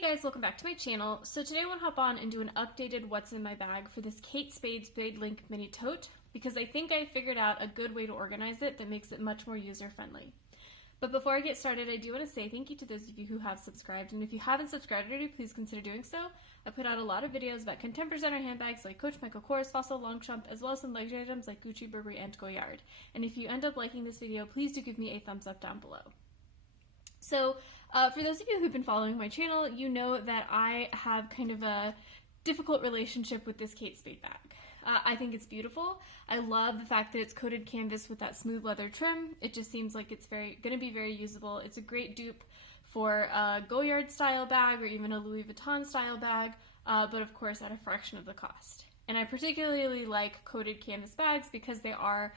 Hey guys, welcome back to my channel. So today I want to hop on and do an updated what's in my bag for this Spade Spade Link mini tote because I think I figured out a good way to organize it that makes it much more user friendly. But before I get started, I do want to say thank you to those of you who have subscribed, and if you haven't subscribed already, please consider doing so. I put out a lot of videos about contemporary designer handbags like Coach, Michael Kors, Fossil, Longchamp, as well as some luxury items like Gucci, Burberry, and Goyard. And if you end up liking this video, please do give me a thumbs up down below. So for those of you who've been following my channel, you know that I have kind of a difficult relationship with this Kate Spade bag. I think it's beautiful. I love the fact that it's coated canvas with that smooth leather trim. It just seems like it's going to be very usable. It's a great dupe for a Goyard style bag or even a Louis Vuitton style bag, but of course at a fraction of the cost. And I particularly like coated canvas bags because they are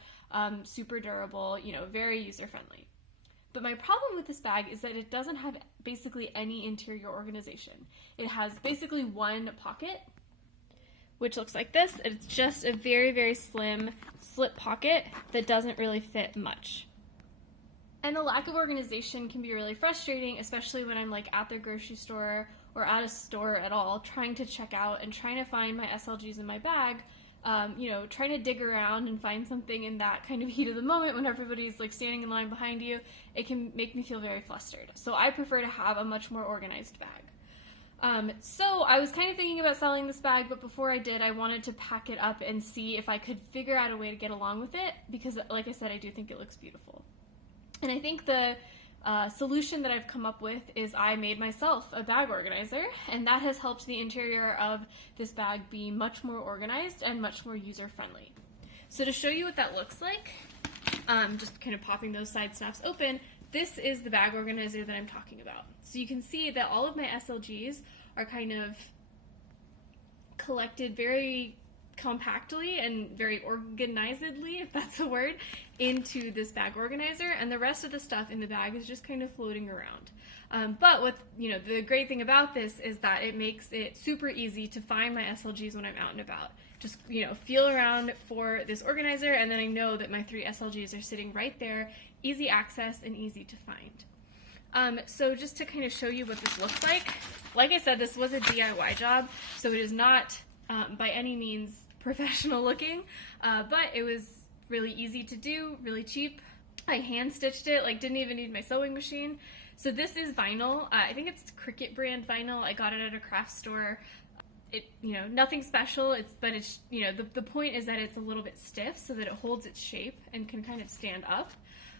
super durable, very user friendly. But my problem with this bag is that it doesn't have basically any interior organization. It has basically one pocket, which looks like this. It's just a very, very slim slip pocket that doesn't really fit much. And the lack of organization can be really frustrating, especially when I'm like at the grocery store or at a store at all, trying to check out and trying to find my SLGs in my bag. Trying to dig around and find something in that kind of heat of the moment when everybody's like standing in line behind you, it can make me feel very flustered. So I prefer to have a much more organized bag. So I was kind of thinking about selling this bag, but before I did, I wanted to pack it up and see if I could figure out a way to get along with it because, like I said, I do think it looks beautiful. And I think the solution that I've come up with is I made myself a bag organizer, and that has helped the interior of this bag be much more organized and much more user-friendly. So to show you what that looks like, just kind of popping those side snaps open, this is the bag organizer that I'm talking about. So you can see that all of my SLGs are kind of collected very compactly and very organizedly, if that's a word, into this bag organizer, and the rest of the stuff in the bag is just kind of floating around. But what the great thing about this is that it makes it super easy to find my SLGs when I'm out and about. Just feel around for this organizer, and then I know that my 3 SLGs are sitting right there, easy access and easy to find. So just to kind of show you what this looks like I said, this was a DIY job, so it is not by any means professional looking, but it was really easy to do, really cheap. I hand stitched it, didn't even need my sewing machine. So this is vinyl. I think it's Cricuit brand vinyl. I got it at a craft store. It, nothing special. But it's, the point is that it's a little bit stiff so that it holds its shape and can kind of stand up.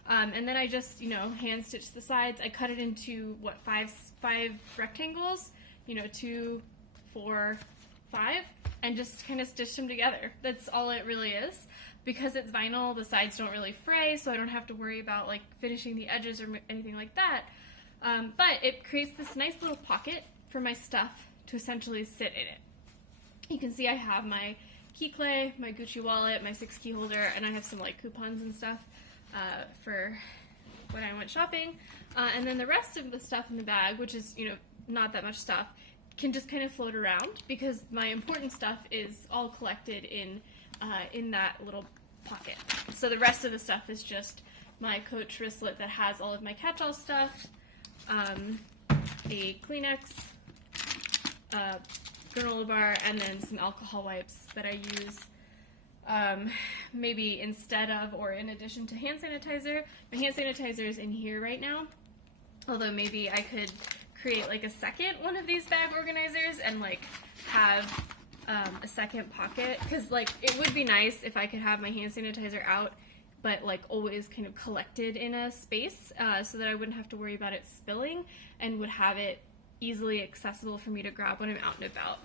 And then I just, hand stitched the sides. I cut it into five rectangles, 2, 4, 5, and just kind of stitched them together. That's all it really is. Because it's vinyl, the sides don't really fray, so I don't have to worry about finishing the edges or anything like that. But it creates this nice little pocket for my stuff to essentially sit in it. You can see I have my key clay, my Gucci wallet, my 6 key holder, and I have some coupons and stuff for when I went shopping. And then the rest of the stuff in the bag, which is not that much stuff, can just kind of float around because my important stuff is all collected in that little pocket. So the rest of the stuff is just my Coach wristlet that has all of my catch-all stuff, a Kleenex, granola bar, and then some alcohol wipes that I use maybe instead of or in addition to hand sanitizer. My hand sanitizer is in here right now, although maybe I could create a second one of these bag organizers and have a second pocket, because it would be nice if I could have my hand sanitizer out but always kind of collected in a space so that I wouldn't have to worry about it spilling and would have it easily accessible for me to grab when I'm out and about.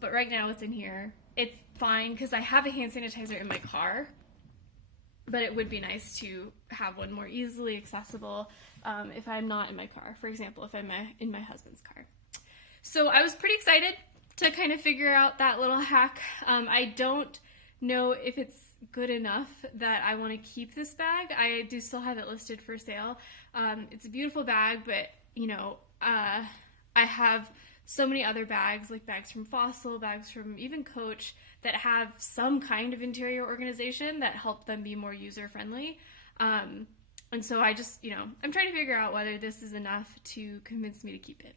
But right now it's in here. It's fine because I have a hand sanitizer in my car, but it would be nice to have one more easily accessible if I'm not in my car. For example, if I'm in my husband's car. So I was pretty excited to kind of figure out that little hack. I don't know if it's good enough that I want to keep this bag. I do still have it listed for sale. It's a beautiful bag, but I have so many other bags, like bags from Fossil, bags from even Coach, that have some kind of interior organization that help them be more user-friendly. And so I just, I'm trying to figure out whether this is enough to convince me to keep it.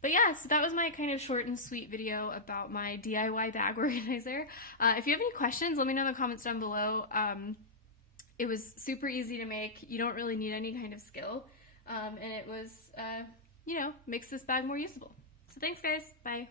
But yeah, so that was my kind of short and sweet video about my DIY bag organizer. If you have any questions, let me know in the comments down below. It was super easy to make. You don't really need any kind of skill. And it was, you know, makes this bag more usable. So thanks guys, bye.